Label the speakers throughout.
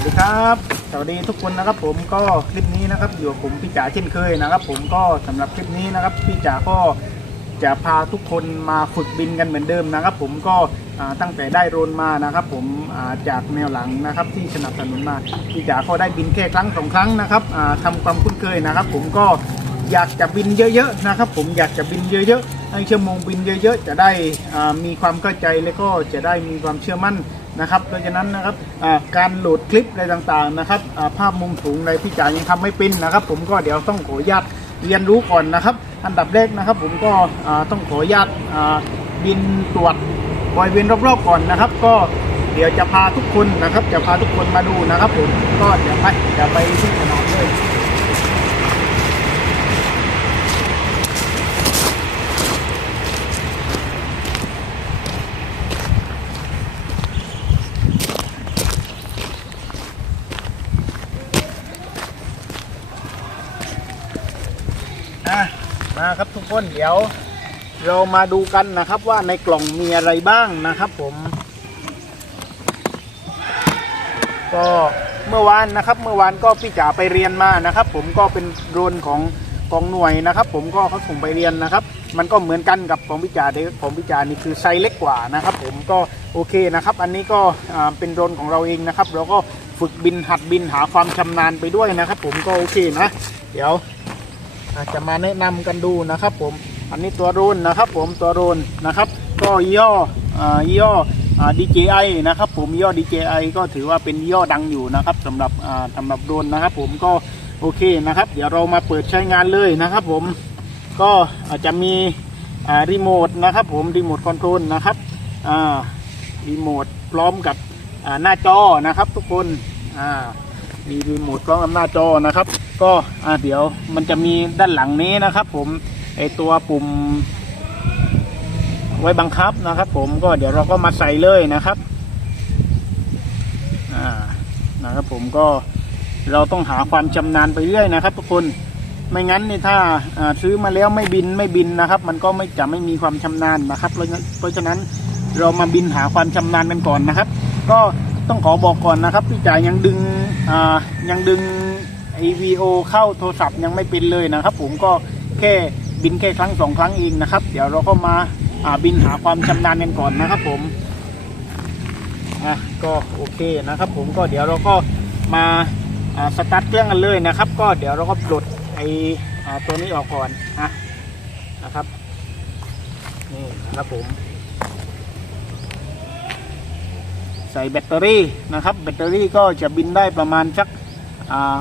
Speaker 1: วัสดีครับ สวัสดีทุกคนนะครับ ผมก็คลิปนี้นะครับอยู่กับผมพี่จ๋าเช่นเคยนะครับ ผมก็สำหรับคลิปนี้นะครับพี่จ๋าก็จะพาทุกคนมาฝึกบินกันเหมือนเดิมนะครับ ผมก็ตั้งแต่ได้โรนมานะครับ ผมจากแนวหลังนะครับ ที่สนับสนุนมาพี่จ๋าก็ได้บินแค่ครั้งสองครั้งนะครับอ่าทำความคุ้นเคยนะครับ ผมก็อยากจะบินเยอะๆนะครับ ผมอยากจะบินเยอะๆให้ชั่วโมงบินเยอะ ๆ จะได้มีความเข้าใจและก็จะได้มีความเชื่อมั่น นะครับเพราะฉะนั้นนะครับการโหลดคลิปอะไรต่างๆนะครับภาพมุมสูงอะไรพี่จ๋ายังทำไม่เป็นนะครับ ผมก็เดี๋ยวต้องขออนุญาตเรียนรู้ก่อนนะครับ อันดับแรกนะครับ ผมก็ต้องขออนุญาตบินตรวจบริเวณรอบๆก่อนนะครับ ก็เดี๋ยวจะพาทุกคนนะครับ จะพาทุกคนมาดูนะครับ ผมก็เดี๋ยวไปจะไปที่สนามเลย อะมา คนเดี๋ยว เรามาดูกันนะครับว่าในกล่องมีอะไรบ้างนะครับผม ก็เมื่อวานนะครับ เมื่อวานก็พี่จ๋าไปเรียนมานะครับ ผมก็เป็นโดรนของของหน่วยนะครับ ผมก็เขาส่งไปเรียนนะครับ มันก็เหมือนกันกับของพี่จ๋าแต่ของพี่จ๋านี่คือไซส์เล็กกว่านะครับ ผมก็โอเคนะครับ อันนี้ก็เป็นโดรนของเราเองนะครับ เราก็ฝึกบินหัดบินหาความชำนาญไปด้วยนะครับ ผมก็โอเคนะ เดี๋ยว อาจจะมาแนะนำกันดูนะครับผมอันนี้ตัวรูนนะครับผมตัวรูนนะครับ ก็ยี่ออ่ายี่อ่า DJI นะครับผมยี่อ DJI ก็ถือว่าเป็นยี่อดังอยู่นะครับสำหรับอ่าสำหรับโดรนนะครับ ผมก็โอเคนะครับ เดี๋ยวเรามาเปิดใช้งานเลยนะครับ ผมก็อาจจะมีอ่ารีโมทนะครับ ผมรีโมทคอนโทรลนะครับอ่ารีโมทพร้อมกับอ่าหน้าจอนะครับ ทุกคนอ่ามีรีโมทกล้องอำนาจอนะครับ ก็เดี๋ยวมันจะมีด้านหลังนี้นะครับ ผมไอตัวปุ่ม ไว้บังคับนะครับ ผมก็เดี๋ยวเราก็มาใส่เลยนะครับอ่านะครับ ผมก็เราต้องหาความชำนาญไปเรื่อยนะครับ ทุกคนไม่งั้นนี่ถ้าซื้อมาแล้วไม่บินไม่บินนะครับ มันก็ไม่จะไม่มีความชำนาญนะครับเพราะฉะนั้นเรามาบินหาความชำนาญกันก่อนนะครับ ก็ต้องขอบอกก่อนนะครับพี่จ่ายยังดึงยังดึง ไอวีโอเข้าโทรศัพท์ยังไม่เป็นเลยนะครับ ผมก็แค่บินแค่ครั้งสองครั้งเองนะครับ เดี๋ยวเราก็มาอ่าบินหาความชำนาญกันก่อนนะครับผมอะก็โอเคนะครับ ผมก็เดี๋ยวเราก็มาอ่าสตาร์ทเครื่องกันเลยนะครับ ก็เดี๋ยวเราก็ปลดไออ่าตัวนี้ออกก่อนนะนะครับนี่นะครับผม ใส่แบตเตอรี่นะครับ แบตเตอรี่ก็จะบินได้ประมาณสัก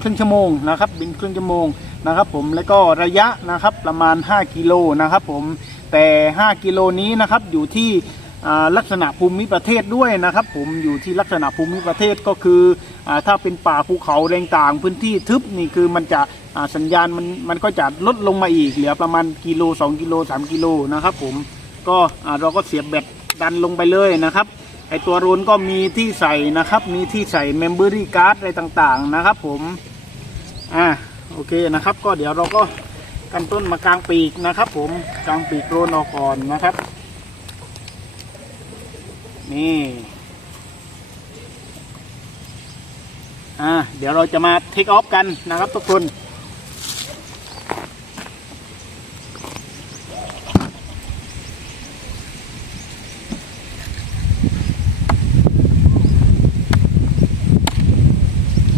Speaker 1: ครึ่งชั่วโมงนะครับบินครึ่งชั่วโมงนะครับผมแล้วก็ระยะนะครับประมาณ 5 กิโลนะครับผมแต่ 5 กิโลนี้นะครับอยู่ที่ลักษณะภูมิประเทศด้วยนะครับ ผมอยู่ที่ลักษณะภูมิประเทศก็คืออถ้าเป็นป่าภูเขาแรงต่างพื้นที่ทึบนี่คือมันจะสัญญาณมันมันก็จะลดลงมาอีกเหลือประมาณกิโล 2 กิโล 3 กิโลนะครับผมก็เราก็เสียบแบตดันลงไปเลยนะครับ ไอตัวรูนก็มีที่ใส่นะครับ มีที่ใส่เมมโมรี่การ์ดอะไรต่างๆนะครับ ผมอ่าโอเคนะครับ ก็เดี๋ยวเราก็กันต้นมากลางปีกนะครับ ผมกลางปีกโรนออกก่อนนะครับ นี่อ่าเดี๋ยวเราจะมาเทคออฟกันนะครับทุกคน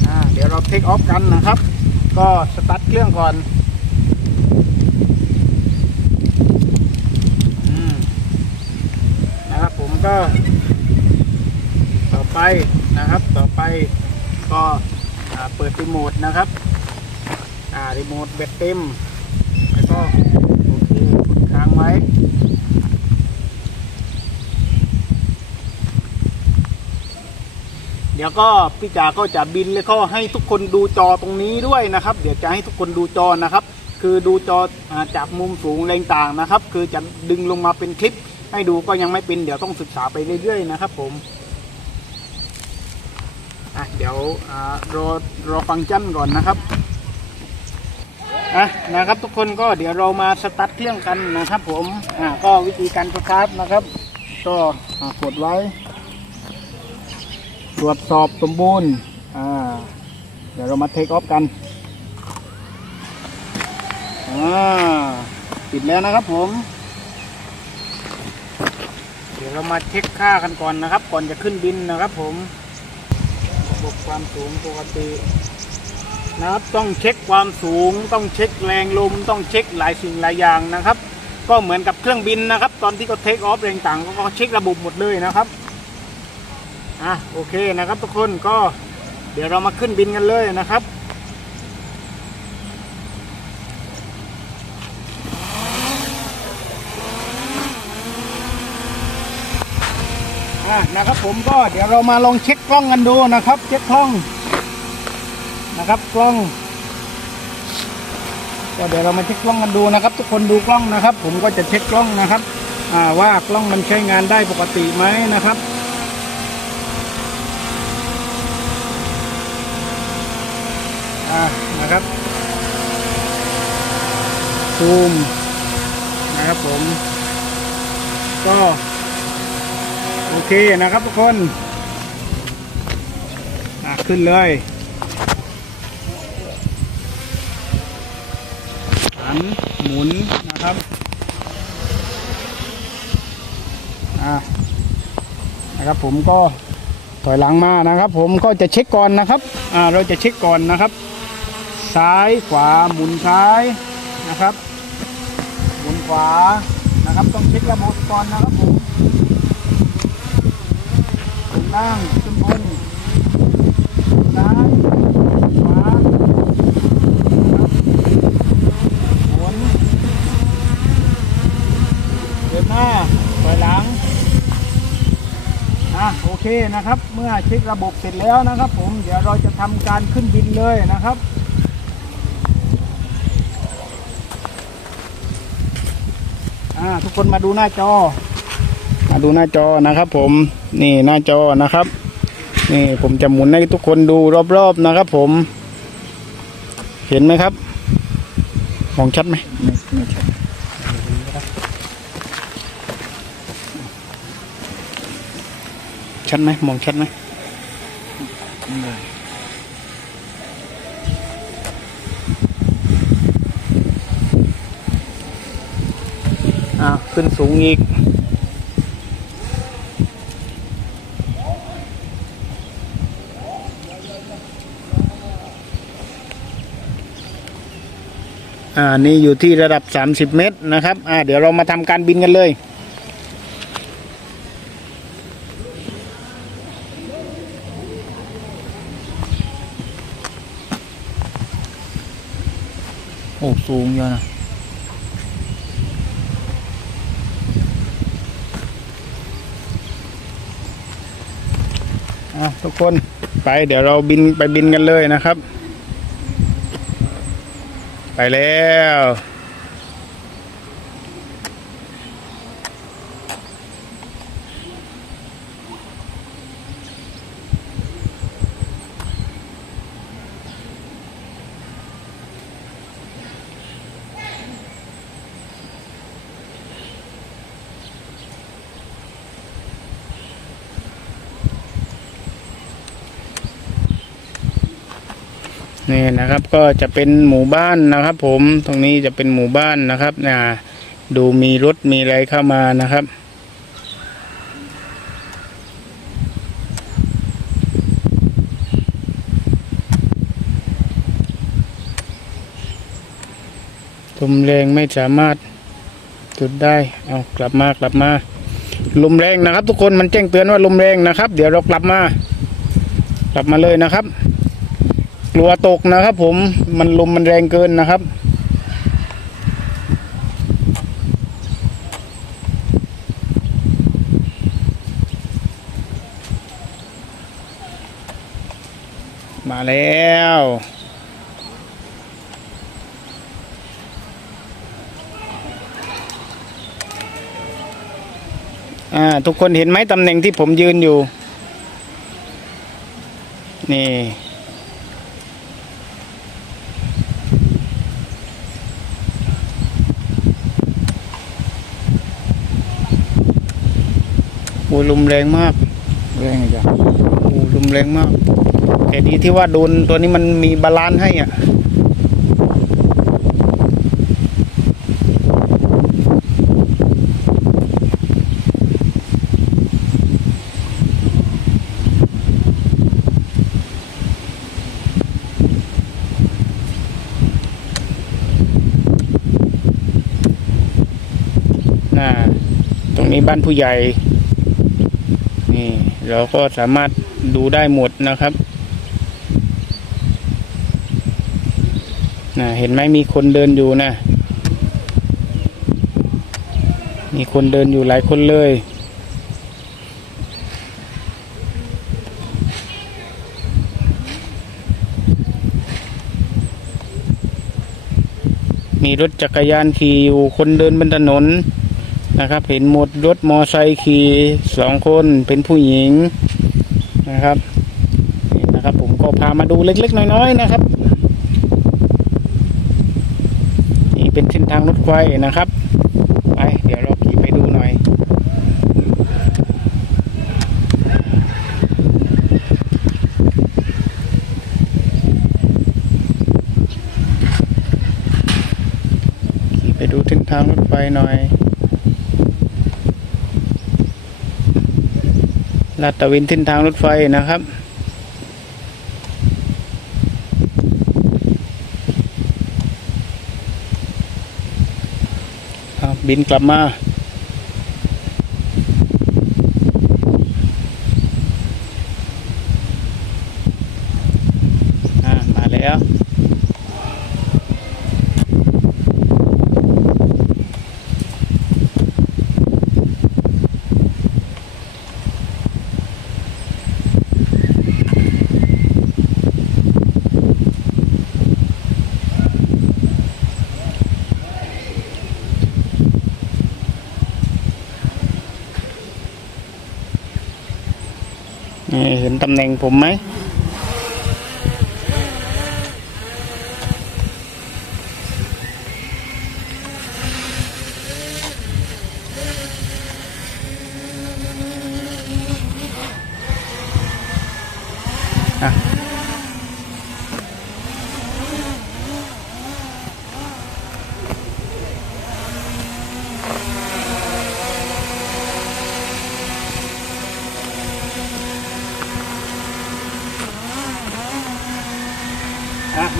Speaker 1: อ่าเดี๋ยวเราเทค ออฟกันนะครับ ก็สตาร์ทเครื่องก่อนอนะครับผมก็ ต่อไปนะครับต่อไปก็เปิดรีโมทนะครับ อ่ารีโมทแบตเต็ม แล้วก็โอเคกดค้างไว้ เดี๋ยวก็พี่จ๋าก็จะบินแล้วก็ให้ทุกคนดูจอตรงนี้ด้วยนะครับ เดี๋ยวจะให้ทุกคนดูจอนะครับ คือดูจอจากมุมสูงอะไรต่างนะครับ คือจะดึงลงมาเป็นคลิป ให้ดูก็ยังไม่เป็นเดี๋ยวต้องศึกษาไปเรื่อยๆนะครับ ผมอะเดี๋ยวอรอรอฟังก์ชันก่อนนะครับอะนะครับทุกคนก็เดี๋ยวเรามาสตาร์ทเครื่องกันนะครับ ผมอะก็วิธีการสตาร์ทนะครับ ก็กดไว้ ตรวจสอบสมบูรณ์อ่าเดี๋ยวเรามาเทคออฟกันอ่าปิดแล้วนะครับผม เดี๋ยวเรามาเช็คค่ากันก่อนนะครับ ก่อนจะขึ้นบินนะครับผมระบบความสูงปกตินะครับต้องเช็คความสูง ต้องเช็คแรงลม ต้องเช็คหลายสิ่งหลายอย่างนะครับ ก็เหมือนกับเครื่องบินนะครับ ตอนที่เขาเทคออฟแรงต่างๆก็เช็คระบบหมดเลยนะครับ อะโอเคนะครับทุกคนก็เดี๋ยวเรามาขึ้นบินกันเลยนะครับนะครับผมก็เดี๋ยวเรามาลองเช็คกล้องกันดูนะครับ เช็คกล้องนะครับกล้องก็เดี๋ยวเรามาเช็คกล้องกันดูนะครับ ทุกคนดูกล้องนะครับ ผมก็จะเช็คกล้องนะครับ ว่ากล้องมันใช้งานได้ปกติไหมนะครับ อ่า นะครับซูมนะครับผม ก็ โอเคนะครับทุกคนอะขึ้นเลยหันหมุนนะครับอะนะครับผมก็ถอยหลังมานะครับ ผมก็จะเช็คก่อนนะครับอ่าเราจะเช็คก่อนนะครับ ซ้ายขวาหมุนซ้ายนะครับ หมุนขวานะครับต้องเช็คระบบก่อนนะครับผมลงล่างขึ้นบนซ้ายขวาหมุนเดินหน้าถอยหลังอะโอเคนะครับ เมื่อเช็คระบบเสร็จแล้วนะครับ ผมเดี๋ยวเราจะทำการขึ้นบินเลยนะครับ อ่าทุกคนมาดูหน้าจอ มาดูหน้าจอนะครับ ผมนี่หน้าจอนะครับ นี่ผมจะหมุนให้ทุกคนดูรอบๆนะครับ ผม เห็นไหมครับมองชัดไหมไม่ชัดชัดไหมมองชัดไหม ขึ้นสูงอีก อ่า นี่อยู่ที่ระดับ 30 เมตรนะครับ อ่า เดี๋ยวเรามาทำการบินกันเลยโอ้สูงเยอะนะ อะทุกคนไปเดี๋ยวเราบินไปบินกันเลยนะครับ ไปแล้ว นี่นะครับ ก็จะเป็นหมู่บ้านนะครับ ผมตรงนี้จะเป็นหมู่บ้านนะครับนะดูมีรถมีอะไรเข้ามานะครับลมแรงไม่สามารถจุดได้ เอากลับมากลับมา ลมแรงนะครับ ทุกคนมันแจ้งเตือนว่าลมแรงนะครับ เดี๋ยวเรากลับมา กลับมาเลยนะครับ กลัวตกนะครับ ผมมันลมมันแรงเกินนะครับ มาแล้วอ่าทุกคนเห็นไหมตำแหน่งที่ผมยืนอยู่ นี่ อ้ยลมแรงมาก
Speaker 2: แรงจ้ะ
Speaker 1: โอ้ลมแรงมาก แต่ดีที่ว่าโดนตัวนี้มันมีบาลานซ์ให้อะน่าตรงนี้บ้านผู้ใหญ่ นี่เราก็สามารถดูได้หมดนะครับนะเห็นไหมมีคนเดินอยู่นะ มีคนเดินอยู่หลายคนเลยมีรถจักรยานขี่อยู่คนเดินบนถนน นะครับ เห็นหมดรถมอไซค์ขี่สองคนเป็นผู้หญิงนะครับนี่นะครับ ผมก็พามาดูเล็ก ๆ น้อย ๆ นะครับ นี่เป็นเส้นทางรถไฟนะครับ ไป เดี๋ยวเราขี่ไปดูหน่อย ขี่ไปดูเส้นทางรถไฟหน่อย ลาดตะเวนเส้นทางรถไฟนะครับ บินกลับมา อ่า มาแล้ว นี่เห็น ตำแหน่งผมไหม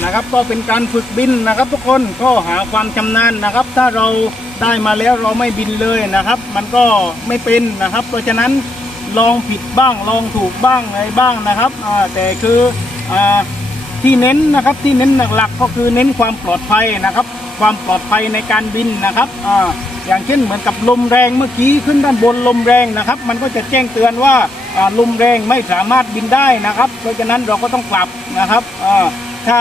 Speaker 1: นะครับ ก็เป็นการฝึกบินนะครับ ทุกคนก็หาความชำนาญนะครับ ถ้าเราได้มาแล้วเราไม่บินเลยนะครับ มันก็ไม่เป็นนะครับ เพราะฉะนั้นลองผิดบ้างลองถูกบ้างอะไรบ้างนะครับแต่คืออที่เน้นนะครับที่เน้นหลักๆก็คือเน้นความปลอดภัยนะครับ ความปลอดภัยในการบินนะครับออย่างเช่นเหมือนกับลมแรงเมื่อกี้ขึ้นด้านบนลมแรงนะครับ มันก็จะแจ้งเตือนว่าลมแรงไม่สามารถบินได้นะครับ เพราะฉะนั้นเราก็ต้องปรับนะครับ ถ้า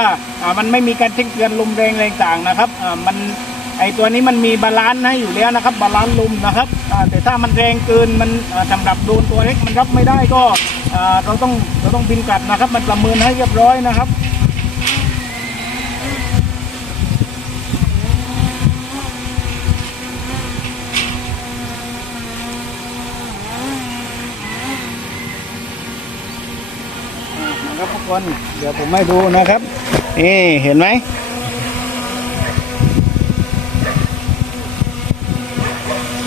Speaker 1: มันไม่มีการทิ้งเตือนลมแรงอะไรต่างนะครับมันไอตัวนี้มันมีบาลานซ์ให้อยู่แล้วนะครับบาลานซ์ลมนะครับแต่ถ้ามันแรงเกินมันอ่าสำหรับโดนตัวเล็กมันรับไม่ได้ก็เราต้องเราต้องบินกลัดนะครับ มันประเมินให้เรียบร้อยนะครับ คน เดี๋ยวผมให้ดูนะครับ นี่เห็นไหม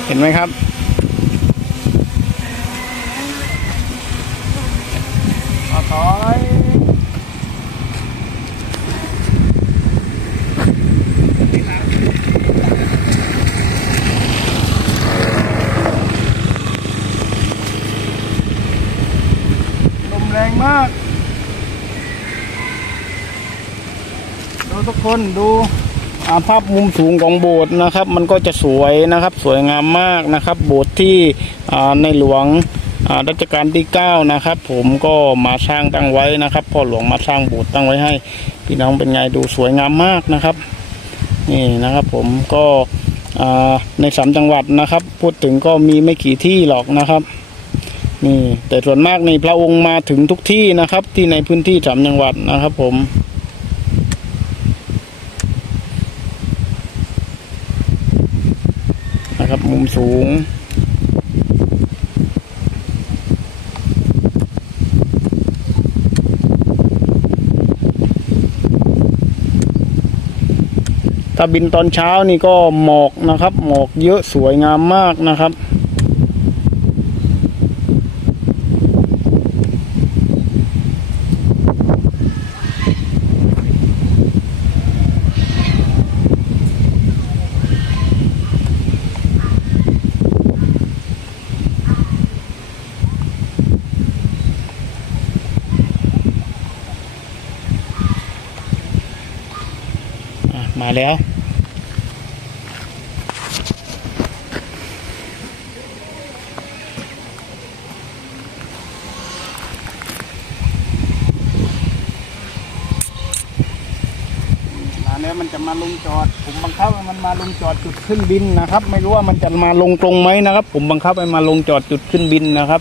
Speaker 1: เห็นไหมครับ ขอาถอยลมแรงมาก ดูทุก คนดูภาพมุมสูงของโบสถ์นะครับ มันก็จะสวยนะครับ สวยงามมากนะครับ โบสถ์ที่ในหลวงรัชกาลที่9นะครับ ผมก็มาสร้างตั้งไว้นะครับพ่อหลวงมาสร้างโบสถ์ตั้งไว้ให้ พี่น้องเป็นไงดูสวยงามมากนะครับนี่นะครับผมก็ในสามจังหวัดนะครับ พูดถึงก็มีไม่กี่ที่หรอกนะครับนี่แต่ส่วนมากในพระองค์มาถึงทุกที่นะครับ ที่ในพื้นที่สามจังหวัดนะครับ ผมุมสูง ถ้าบินตอนเช้านี่ก็หมอกนะครับ หมอกเยอะสวยงามมากนะครับ แล้ว มาแล้วมันจะมาลงจอด ผมบังคับให้มันมาลงจอดจุดขึ้นบินนะครับ ไม่รู้ว่ามันจะมาลงตรงไหมนะครับ ผมบังคับให้มาลงจอดจุดขึ้นบินนะครับ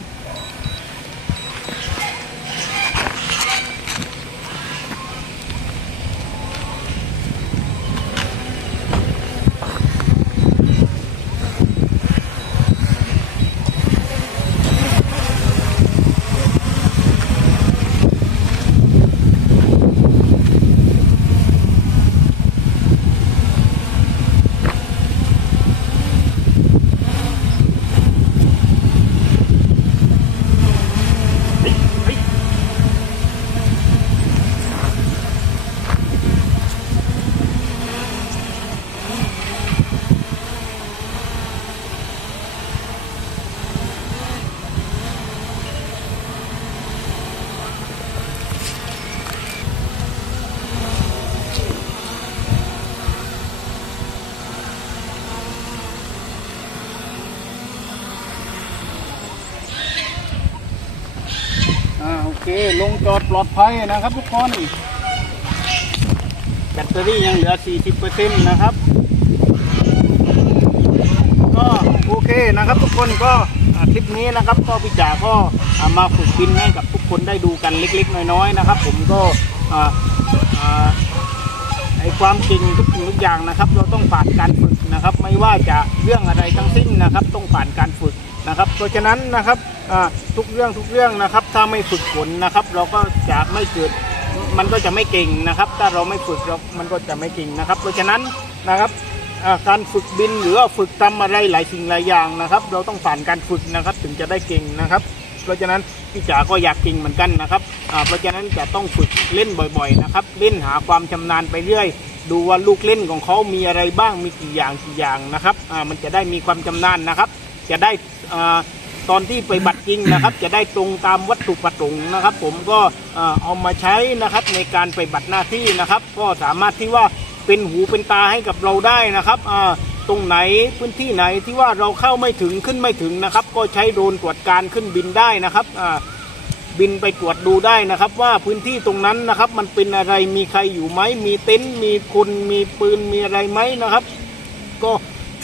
Speaker 1: จอดปลอดภัยนะครับทุกคน แบตเตอรี่ยังเหลือ 40%นะครับ ก็โอเคนะครับทุกคนก็คลิปนี้นะครับก็พี่จ๋าก็อ่ามาฝึกบินให้กับทุกคนได้ดูกันเล็ก ๆ น้อยๆนะครับ ผมก็ไอความจริงทุกสิ่งทุกอย่างนะครับ เราต้องผ่านการฝึกนะครับ ไม่ว่าจะเรื่องอะไรทั้งสิ้นนะครับ ต้องผ่านการฝึกนะครับ เพราะฉะนั้นนะครับ ทุกเรื่องทุกเรื่องนะครับ ถ้าไม่ฝึกฝนนะครับ เราก็จะไม่เกิดมันก็จะไม่เก่งนะครับ ถ้าเราไม่ฝึกเรามันก็จะไม่เก่งนะครับ เพราะฉะนั้นนะครับการฝึกบินหรือว่าฝึกทำอะไรหลายสิ่งหลายอย่างนะครับ เราต้องผ่านการฝึกนะครับ ถึงจะได้เก่งนะครับ เพราะฉะนั้นพี่จ๋าก็อยากเก่งเหมือนกันนะครับเพราะฉะนั้นจะต้องฝึกเล่นบ่อยๆนะครับ เล่นหาความชำนาญไปเรื่อย ดูว่าลูกเล่นของเขามีอะไรบ้างมีกี่อย่างกี่อย่างนะครับมันจะได้มีความชำนาญนะครับ จะได้อ่า ตอนที่ไปบัตรจริงนะครับ จะได้ตรงตามวัตถุประสงค์นะครับ ผมก็เอามาใช้นะครับในการไปบัตรหน้าที่นะครับ ก็สามารถที่ว่าเป็นหูเป็นตาให้กับเราได้นะครับตรงไหนพื้นที่ไหนที่ว่าเราเข้าไม่ถึงขึ้นไม่ถึงนะครับ ก็ใช้โดรนตรวจการขึ้นบินได้นะครับบินไปตรวจดูได้นะครับ ว่าพื้นที่ตรงนั้นนะครับ มันเป็นอะไรมีใครอยู่ไหมมีเต็นท์มีคนมีปืนมีอะไรไหมนะครับ ก็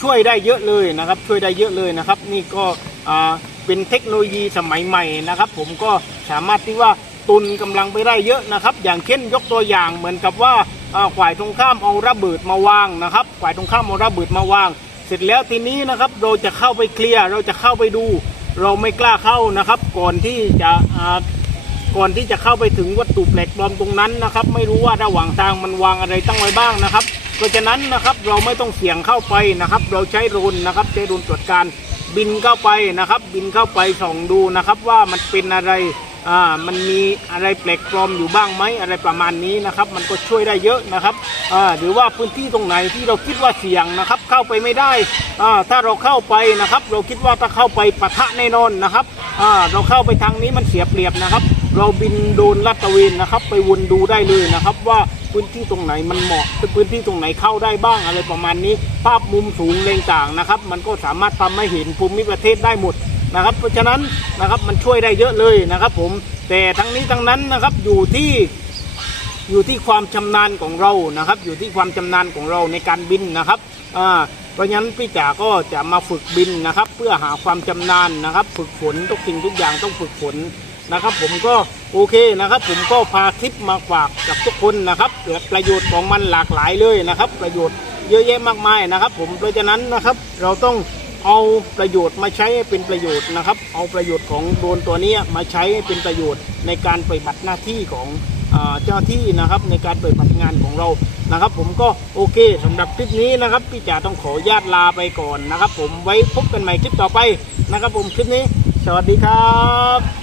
Speaker 1: ช่วยได้เยอะเลยนะครับ ช่วยได้เยอะเลยนะครับ นี่ก็อ่า เป็นเทคโนโลยีสมัยใหม่นะครับ ผมก็สามารถที่ว่าตุนกำลังไปได้เยอะนะครับ อย่างเช่นยกตัวอย่างเหมือนกับว่าอ่าฝ่ายตรงข้ามเอาระเบิดมาวางนะครับฝ่ายตรงข้ามเอาระเบิดมาวาง เสร็จแล้วทีนี้นะครับเราจะเข้าไปเคลียร์เราจะเข้าไปดู เราไม่กล้าเข้านะครับ ก่อนที่จะก่อนที่จะเข้าไปถึงวัตถุแปลกปลอมตรงนั้นนะครับ ไม่รู้ว่าระหว่างทางมันวางอะไรตั้งไว้บ้างนะครับเพราะฉะนั้นนะครับเราไม่ต้องเสี่ยงเข้าไปนะครับ เราใช้โดรนนะครับใช้โดรนตรวจการ บินเข้าไปนะครับ บินเข้าไปส่องดูนะครับว่ามันเป็นอะไรอ่ามันมีอะไรแปลกปลอมอยู่บ้างไหมอะไรประมาณนี้นะครับ มันก็ช่วยได้เยอะนะครับอ่าหรือว่าพื้นที่ตรงไหนที่เราคิดว่าเสี่ยงนะครับ เข้าไปไม่ได้อ่าถ้าเราเข้าไปนะครับ เราคิดว่าถ้าเข้าไปปะทะแน่นอนนะครับอ่าเราเข้าไปทางนี้มันเสียเปรียบนะครับ เราบินโดนลาดตะเวนนะครับ ไปวนดูได้เลยนะครับว่า พื้นที่ตรงไหนมันเหมาะพื้นที่ตรงไหนเข้าได้บ้างอะไรประมาณนี้ ภาพมุมสูงเลงต่างนะครับ มันก็สามารถทำให้เห็นภูมิประเทศได้หมดนะครับ เพราะฉะนั้นนะครับมันช่วยได้เยอะเลยนะครับ ผมแต่ทั้งนี้ทั้งนั้นนะครับอยู่ที่อยู่ที่ความชำนาญของเรานะครับ อยู่ที่ความชำนาญของเราในการบินนะครับอ่าเพราะฉะนั้นพี่จ๋าก็จะมาฝึกบินนะครับ เพื่อหาความชำนาญนะครับ ฝึกฝนทุกสิ่งทุกอย่างต้องฝึกฝน นะครับ ผมก็โอเคนะครับ ผมก็พาคลิปมาฝากกับทุกคนนะครับเกิดประโยชน์ของมันหลากหลายเลยนะครับ ประโยชน์เยอะแยะมากมายนะครับ ผมเพราะฉะนั้นนะครับ เราต้องเอาประโยชน์มาใช้เป็นประโยชน์นะครับ เอาประโยชน์ของโดรนตัวนี้มาใช้เป็นประโยชน์ในการปฏิบัติหน้าที่ของเจ้าที่นะครับในการเปิดปฏิบัติงานของเรานะครับ ผมก็โอเคสำหรับคลิปนี้นะครับพี่จ๋าต้องขอญาตลาไปก่อนนะครับ ผมไว้พบกันใหม่คลิปต่อไปนะครับ ผมคลิปนี้ สวัสดีครับ